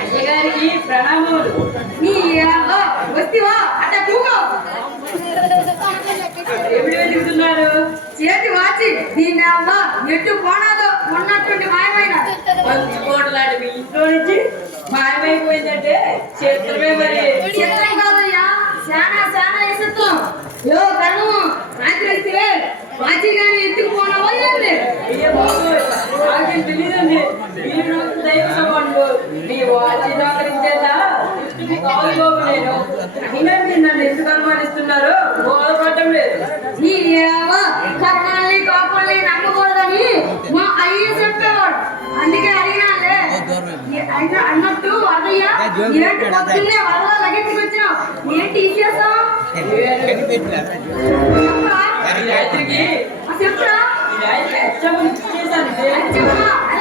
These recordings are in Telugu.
అయ్యగారికి ప్రణామములు నీ వస్తివా? అట్ట కూగో ఎప్పుడు వెతుకుతున్నారు చేతి వాచి దీని అవ్వ ఎట్టు పోనాదో ఉన్నట్టుండి మాయమైన. మంచి కోటలాడి మీ ఇంట్లో నుంచి మాయమైపోయిందంటే చిత్రమే మరి. చిత్రం కాదయ్యా శానా శానా ఇసుత్వం. యో కను రాత్రి వస్తే వాచి కానీ ఎత్తుకుపోనావా ఏంటి అయ్యో బాబోయ్ నాకేం తెలియదండి మీరు నాకు దైవ సమానులు మీ వాచి దాకరించేదా దృష్టికి కాలు బాబు నేను అయినా మీరు నన్ను ఎందుకు అనుమానిస్తున్నారు బోధపడటం లేదు కర్ణాల్ని కాపుల్ని నమ్మకూడదని మా అయ్య చెప్పేవాడు అందుకే అడిగినాలే అయినా అన్నట్టు అన్నయ్య ఏంటి పొద్దున్నే వల్ల లగెత్తుకొచ్చినావు ఏంటి ఇచ్చేసావు చెప్పరా ఈ రాత్రికి ఆ చెప్పురా ఈ రాత్రికి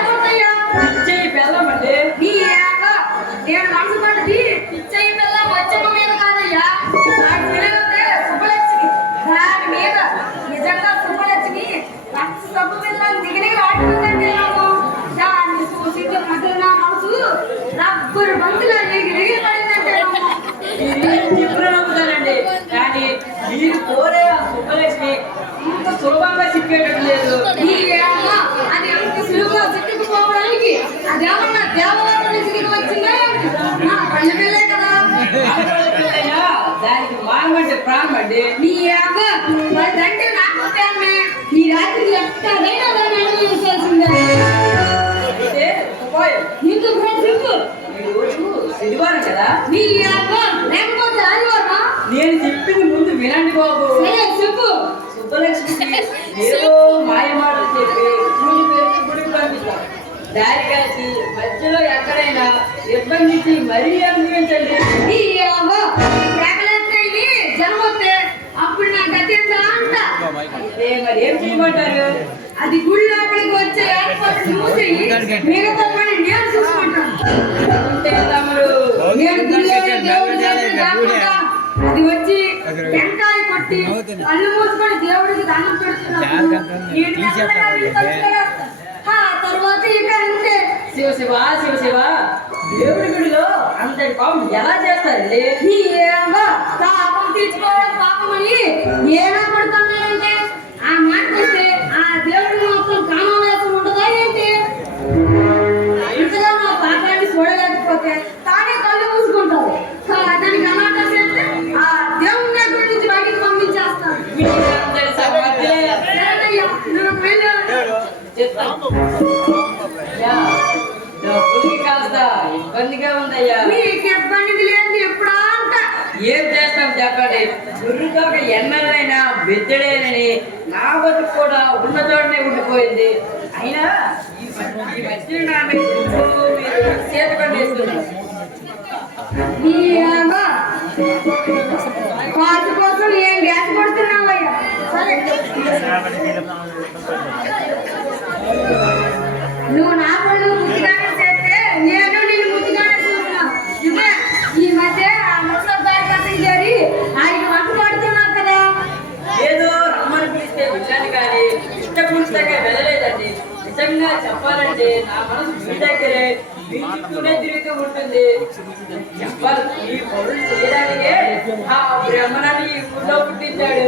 ప్రాణం అండి నీ నాకు ప్రేమే ఈ రాత్రికి ఎక్కడైనా దాన్ని ఉపాయం నీకు శనివారం కదా? నీ అవ్వ లేకపోతే ఆదివారం నేను చెప్పింది ముందు వినండి బాబు. చెప్పు. సుబ్బలక్ష్మికి ఏదో మాయమాటలు చెప్పి గుడి పేరు గుడికి పంపిస్తాం దారి కాచి మధ్యలో ఎక్కడైనా ఇబ్బందించి మరీ అనుభవించండి. మరి ఏం చేయమంటారు? అది గుడి లోపలికి వచ్చే ఏర్పాటు చూసి మిగతా పని నేను చూసుకుంటాను. నేను గుడిలోనే దేవుడి కాకుండా అది వచ్చి టెంకాయ కొట్టి కళ్ళు మూసుకొని దేవుడికి దండం పెడుతున్నాను తర్వాత ఇక అంతే. శివ శివ శివ శివ. దేవుడి గుడిలో అంతటి పాపం ఎలా చేస్తారండి? పాపం తీర్చుకోవడం పాపమని ఏనా పడుతున్నాయంటే డబ్బులకి కాస్త ఇబ్బందిగా ఉందయ్యా నీకు ఇబ్బంది లేదు ఎప్పుడా అంట ఏం చేస్తాం చెప్పండి గుర్రుతోక ఎన్నెలైనా నా బతుకు కూడా ఉన్న చోటనే ఉండిపోయింది అయినా ఈ మధ్య నా మీద కోసం ఏం గ్యాస్ కొడుతున్నావయ్యా? సరే. నువ్వు నా పళ్ళు ముద్దుగానే చేస్తే నేను నిన్ను ముద్దుగానే చూస్తున్నా. ఇదే ఈ మధ్య ఆ ముసలి దారి పక్కన చేరి ఆయన వంట పడుతున్నావు కదా. ఏదో రమ్మని పిలిస్తే వెళ్ళాను కానీ ఇష్టపూర్తిగా వెళ్ళలేదండి. నిజంగా చెప్పాలంటే నా మనసు మీ దగ్గరే మీ చుట్టూనే తిరుగుతూ ఉంటుంది. చెప్పాలి ఈ పనులు చేయడానికే ఆ బ్రహ్మణాన్ని ఈ ఊళ్ళో పుట్టించాడు.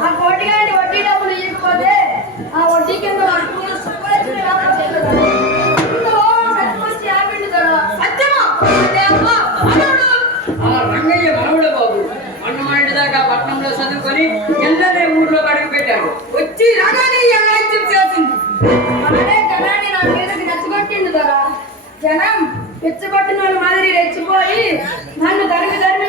ఆ కోటిగాడి వడ్డీ డబ్బులు ఇవ్వకపోతే ఆ వడ్డీ కింద రంగయ్య మనవుడ బాబు. మొన్న దాకా పట్నంలో చదువుకొని ఎల్లనే ఊర్లో అడుగు పెట్టాడు. వచ్చి రాగానే రాజ్యం చేసింది. అదే జనాన్ని నా జనం రెచ్చగొట్టిన వాళ్ళ మాదిరి రెచ్చిపోయి నన్ను దరిమి దరిమి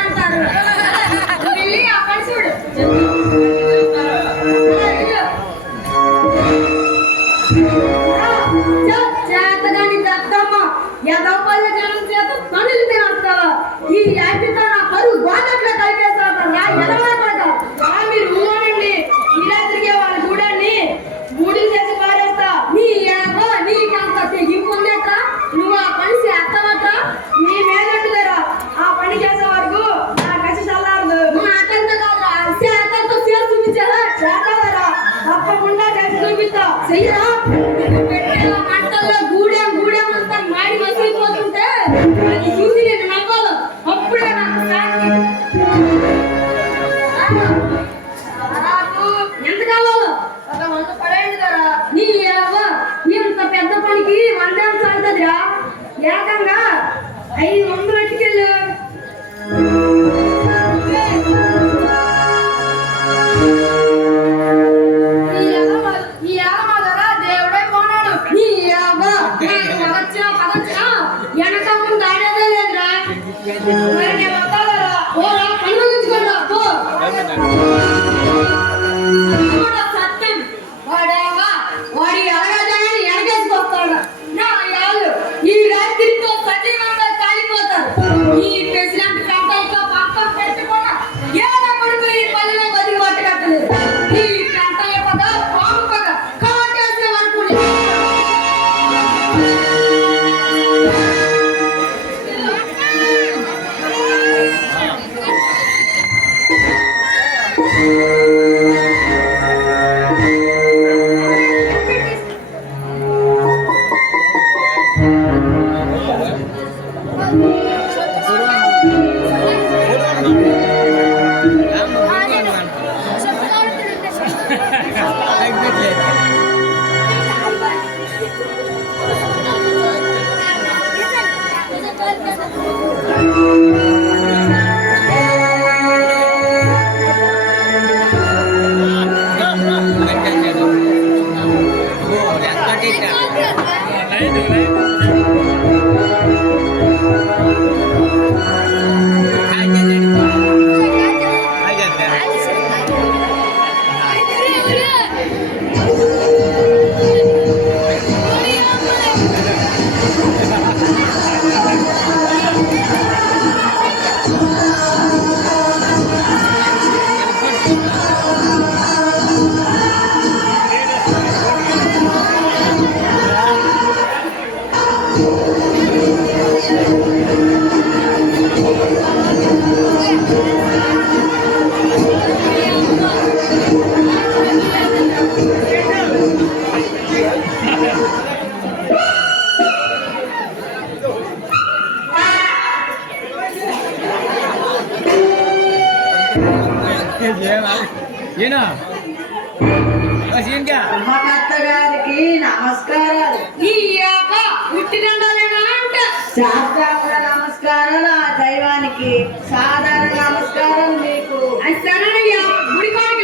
సాధారణ నమస్కారం మీకు.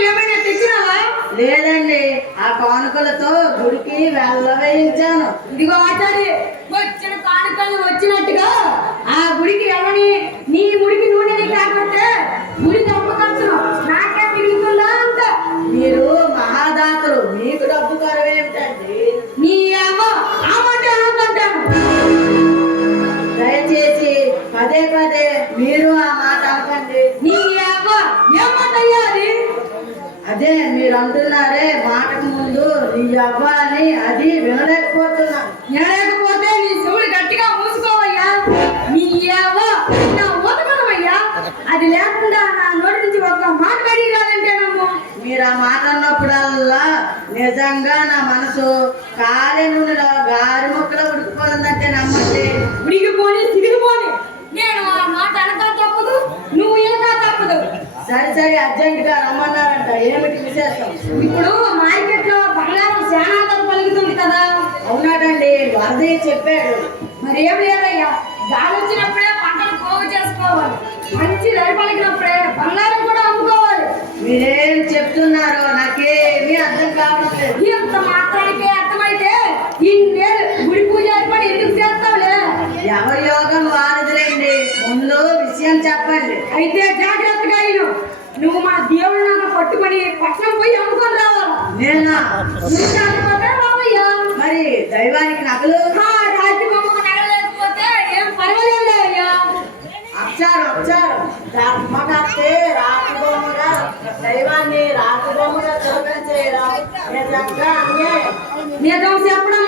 ఏమైనా తెచ్చినావా? లేదండి ఆ కానుకలతో గుడికి వెళ్ళవేయించాను. ఇదిగో ఆచారి వచ్చిన కానుకలు వచ్చినట్టుగా ఆ గుడికి వెళ్ళని నీ గుడికి నూనెని కాకపోతే గుడి అని అది వినలేకపోతున్నా. లేకపోతే నీ చెవులు గట్టిగా మూసుకోవయ్యా. నీ అవ్వ నా ఊతకమయ్యా అది లేకుండా నా నోటి నుంచి ఒక మాట బయటికి రాదంటే నమ్ము. మీరు ఆ మాట అన్నప్పుడల్లా నిజంగా నా మనసు కాలి నూనెలో గారి ముక్కలో ఉడికిపోతుందంటే నమ్మండి. ఉడిగిపోని తిరిగిపోని నేను ఆ మాట అనక తప్పదు నువ్వు వినక తప్పదు. సరే సరే అర్జెంట్గా రమ్మన్నారంట. ఏమిటి విశేషం? ఇప్పుడు మార్కెట్లో బంగారం పలుకుతుంది కదా? అవునాడండి వరదయ్య చెప్పాడు. మరి ఏం లేదయ్యా గాలి వచ్చినప్పుడే పంటలు పోగు చేసుకోవాలి. మంచి ధర పలికినప్పుడే బంగారం కూడా అమ్ముకోవాలి. మీరేం చెప్తున్నారో నాకేమీ అర్థం కావట్లేదు. ఇంత మాత్రానికే అర్థమైతే ఇన్నేళ్ళు గుడి పూజ ఏర్పడి ఎందుకు చేస్తావులే? ఎవరి యోగం వారదులేండి. ముందు విషయం చెప్పండి. అయితే జాగ్రత్తగా ఇను నువ్వు మా దేవుడు నన్ను పట్టుకొని పట్నం పోయి అమ్ముకొని రావాలి? నేనా నువ్వు కాకపోతే రావయ్యా మరి దైవానికి నగలు. వచ్చారు వచ్చారు ధర్మకర్తే రాజభూముగా దైవాన్ని రాజభూముగా దూరం చేయడం నిజంగా నిజం చెప్పడం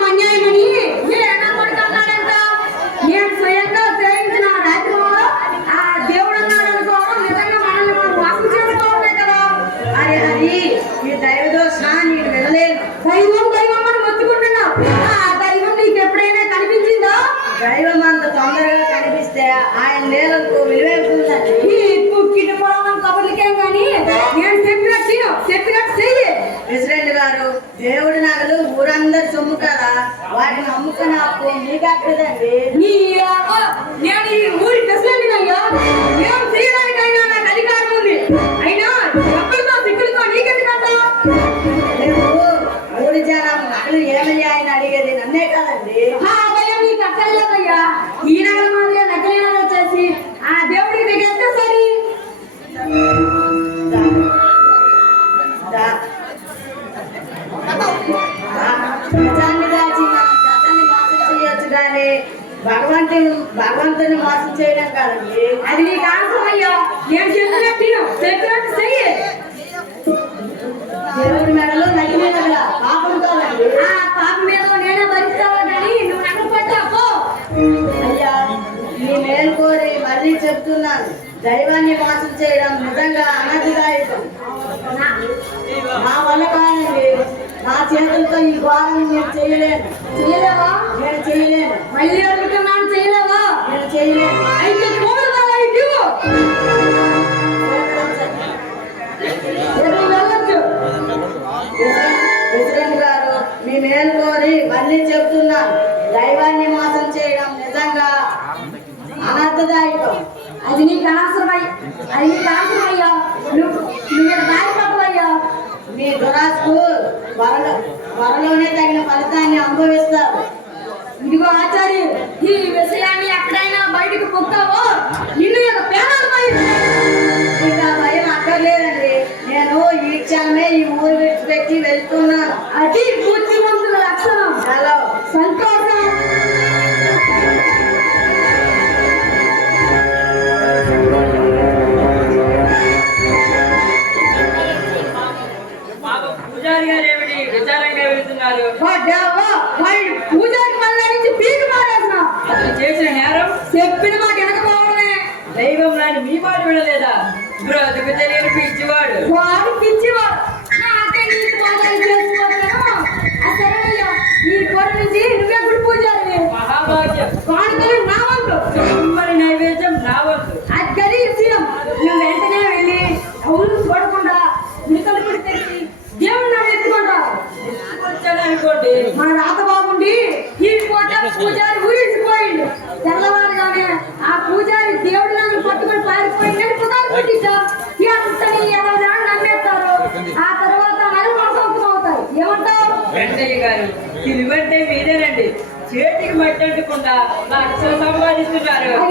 కదా వాటిని అమ్ముకుని అప్పు మీకు అక్కదండి నీ అవ్వ, నేను ఈ ఊరి ప్రెసిడెంట్ అయ్యా చేయడం కాదండి అది నీకు నేను చెప్పినట్టు విను, చెప్పినట్టు చెయ్యి. దేవుడి మెడలో పాపం కాదండి. ఆ పాపం మీద నేనే భరిస్తావా కానీ నువ్వు నగలు అయ్యా మీ మేలు కోరి మళ్ళీ చెప్తున్నాను. దైవాన్ని మోసం చేయడం నిజంగా అనధిదాయకం నా వల్ల కాదండి. నా చేతులతో ఈ ఘోరం నేను చేయలేను చేయలేవా? నేను చేయలేను. మళ్ళీ అడుగుతున్నాను అది నీకు అనవసరమై అది నీకు అనవసరమయ్యా. నువ్వు నువ్వు దారి మీ దురాశకు వరలో వరలోనే తగిన ఫలితాన్ని అనుభవిస్తారు ఇదిగో ఆచార్య ఈ విషయాన్ని ఎక్కడైనా బయటకు పొక్కావో? సంపాదిస్తున్నారు అది నా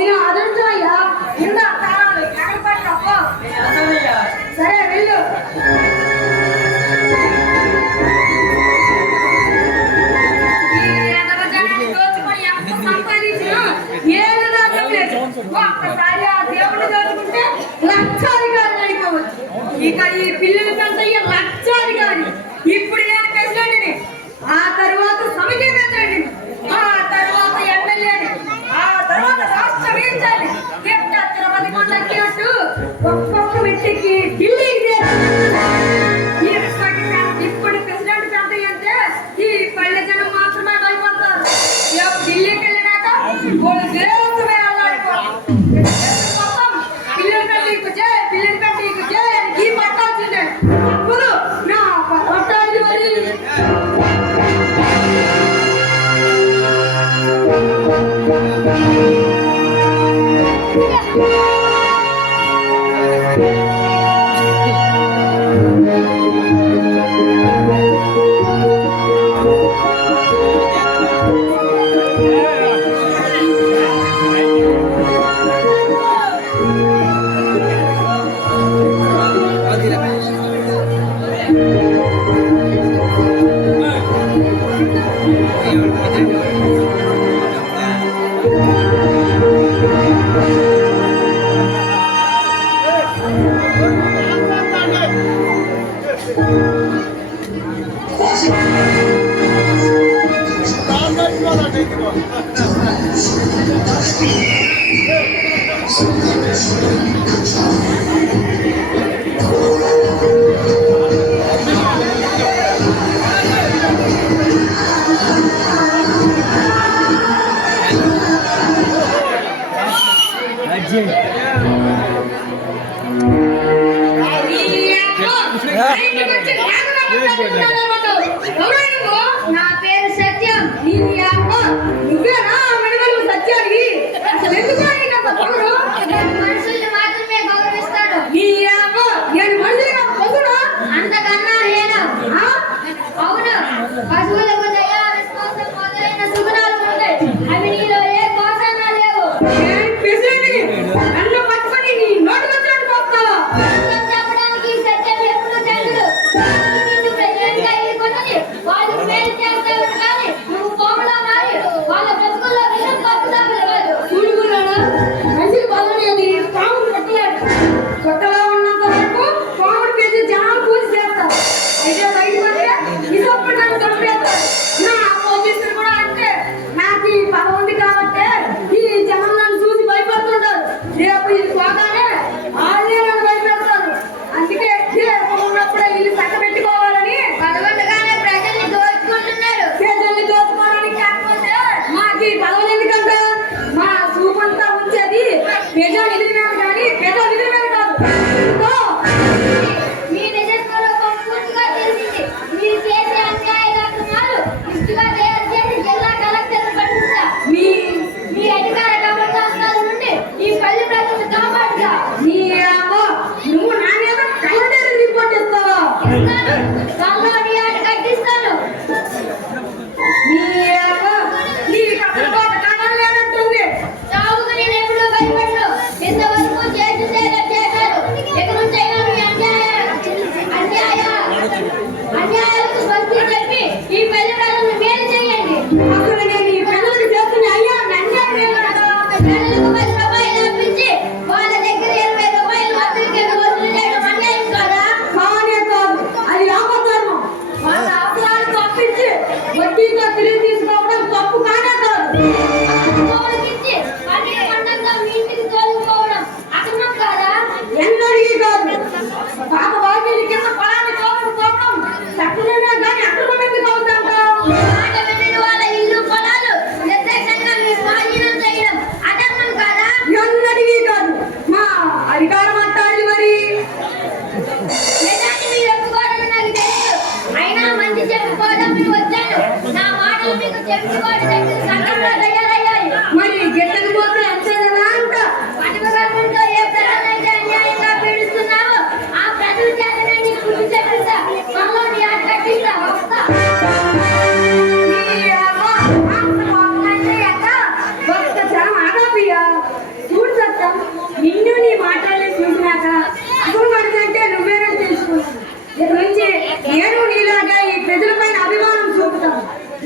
నా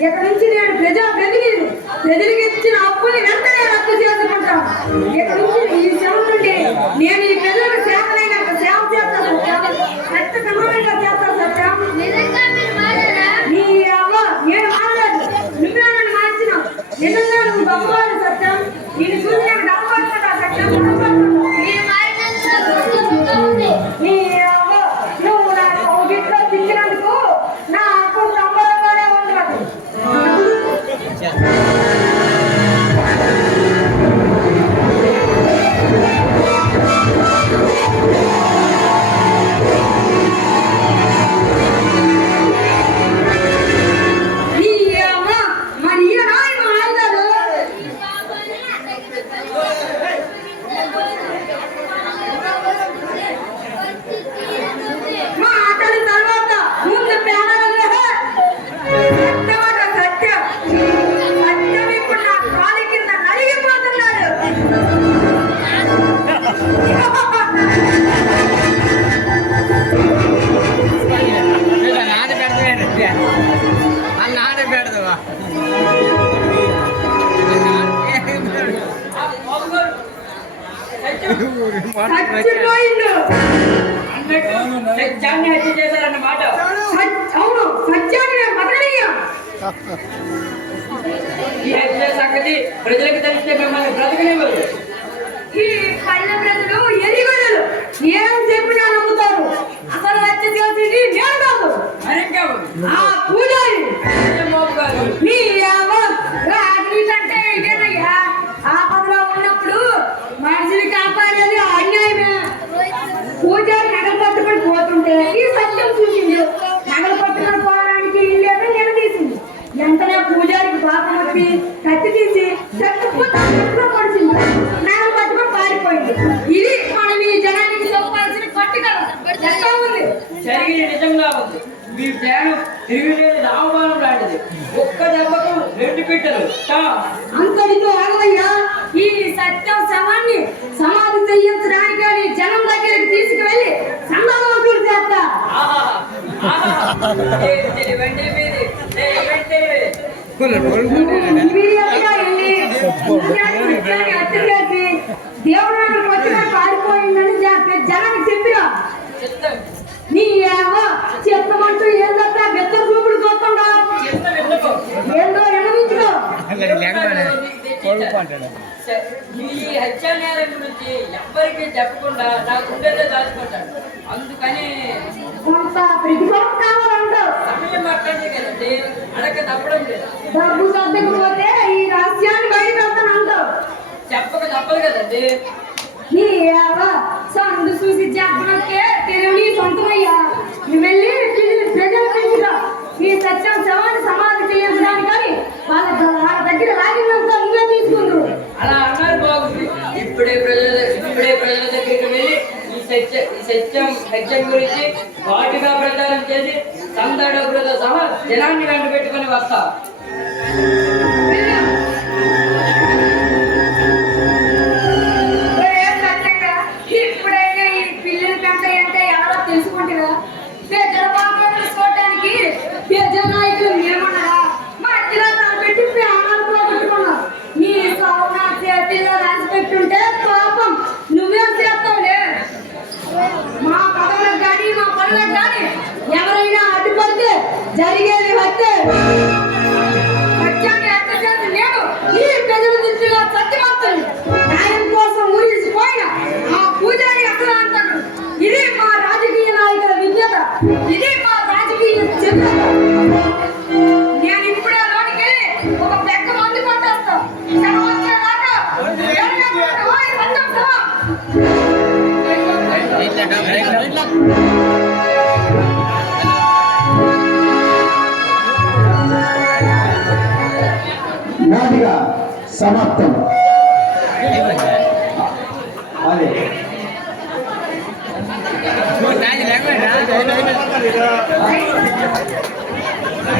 ఇక్కడ నుంచి నేను ప్రజా ప్రతినిధి ప్రజలకి తెలిస్తే మిమ్మల్ని బ్రతకనివ్వరు ఈ కళ్ళ బ్రతులు దేవుడు వచ్చిన పారిపోయిందని జనానికి చెప్పిరా? నీ ఏమో చెత్తమంటూ ఏందన్నా వెత్త చూపుడు గురించి ఎవరికి చెప్పకుండా నాకు ఉండేదే హెచ్ఎం హెచ్ఎం గురించి వాటిగా ప్రచారం చేసి సందడులతో సహా జనాన్ని వెంట పెట్టుకుని వస్తా. ¡Ya llegué!